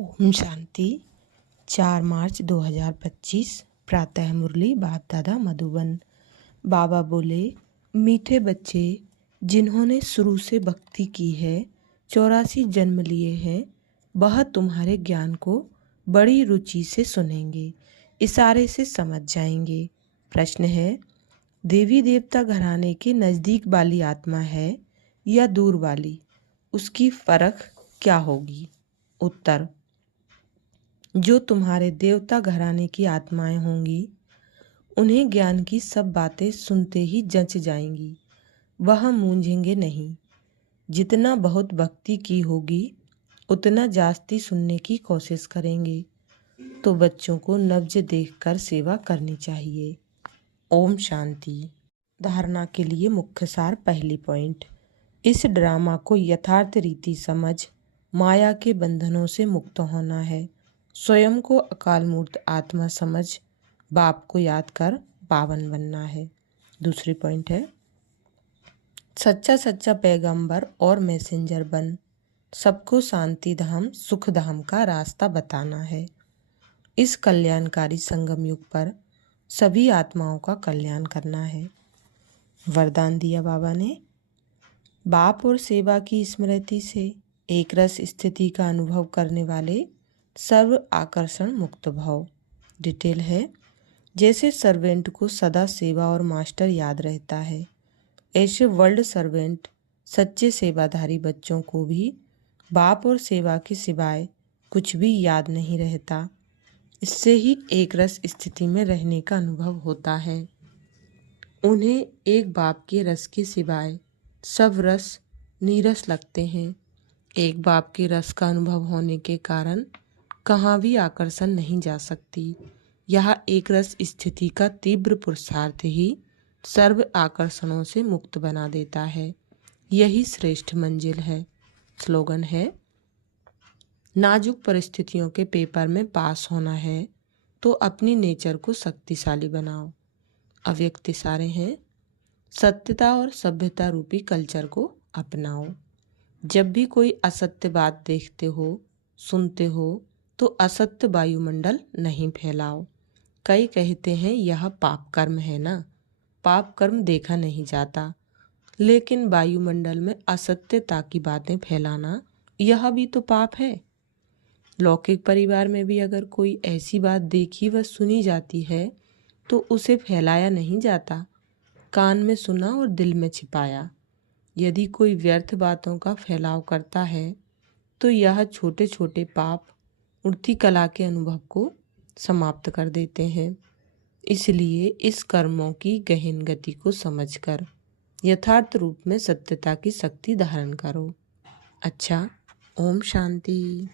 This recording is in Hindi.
ओम शांति। 4 मार्च 2025 प्रातः मुरली बाप दादा मधुबन। बाबा बोले, मीठे बच्चे जिन्होंने शुरू से भक्ति की है, 84 जन्म लिए हैं, वह तुम्हारे ज्ञान को बड़ी रुचि से सुनेंगे, इशारे से समझ जाएंगे। प्रश्न है, देवी देवता घराने के नज़दीक वाली आत्मा है या दूर वाली, उसकी फर्क क्या होगी? उत्तर, जो तुम्हारे देवता घराने की आत्माएं होंगी उन्हें ज्ञान की सब बातें सुनते ही जंच जाएंगी, वह मूंझेंगे नहीं। जितना बहुत भक्ति की होगी उतना जास्ती सुनने की कोशिश करेंगे। तो बच्चों को नब्ज देखकर सेवा करनी चाहिए। ओम शांति। धारणा के लिए मुख्य सार। पहली पॉइंट, इस ड्रामा को यथार्थ रीति समझ माया के बंधनों से मुक्त होना है। स्वयं को अकाल मूर्त आत्मा समझ बाप को याद कर पावन बनना है। दूसरी पॉइंट है, सच्चा सच्चा पैगंबर और मैसेंजर बन सबको शांति धाम सुख धाम का रास्ता बताना है। इस कल्याणकारी संगम युग पर सभी आत्माओं का कल्याण करना है। वरदान दिया बाबा ने, बाप और सेवा की स्मृति से एक रस स्थिति का अनुभव करने वाले सर्व आकर्षण मुक्त भाव। डिटेल है, जैसे सर्वेंट को सदा सेवा और मास्टर याद रहता है, ऐसे वर्ल्ड सर्वेंट सच्चे सेवाधारी बच्चों को भी बाप और सेवा के सिवाय कुछ भी याद नहीं रहता। इससे ही एक रस स्थिति में रहने का अनुभव होता है। उन्हें एक बाप के रस के सिवाय सब रस नीरस लगते हैं। एक बाप के रस का अनुभव होने के कारण कहाँ भी आकर्षण नहीं जा सकती। यह एक रस स्थिति का तीव्र पुरुषार्थ ही सर्व आकर्षणों से मुक्त बना देता है। यही श्रेष्ठ मंजिल है। स्लोगन है, नाजुक परिस्थितियों के पेपर में पास होना है तो अपनी नेचर को शक्तिशाली बनाओ। अव्यक्त इशारे हैं, सत्यता और सभ्यता रूपी कल्चर को अपनाओ। जब भी कोई असत्य बात देखते हो, सुनते हो, तो असत्य वायुमंडल नहीं फैलाओ। कई कहते हैं यह पाप कर्म है ना। पाप कर्म देखा नहीं जाता, लेकिन वायुमंडल में असत्यता की बातें फैलाना यह भी तो पाप है। लौकिक परिवार में भी अगर कोई ऐसी बात देखी व सुनी जाती है तो उसे फैलाया नहीं जाता, कान में सुना और दिल में छिपाया। यदि कोई व्यर्थ बातों का फैलाव करता है तो यह छोटे छोटे पाप उड़ती कला के अनुभव को समाप्त कर देते हैं। इसलिए इस कर्मों की गहन गति को समझकर यथार्थ रूप में सत्यता की शक्ति धारण करो। अच्छा, ओम शांति।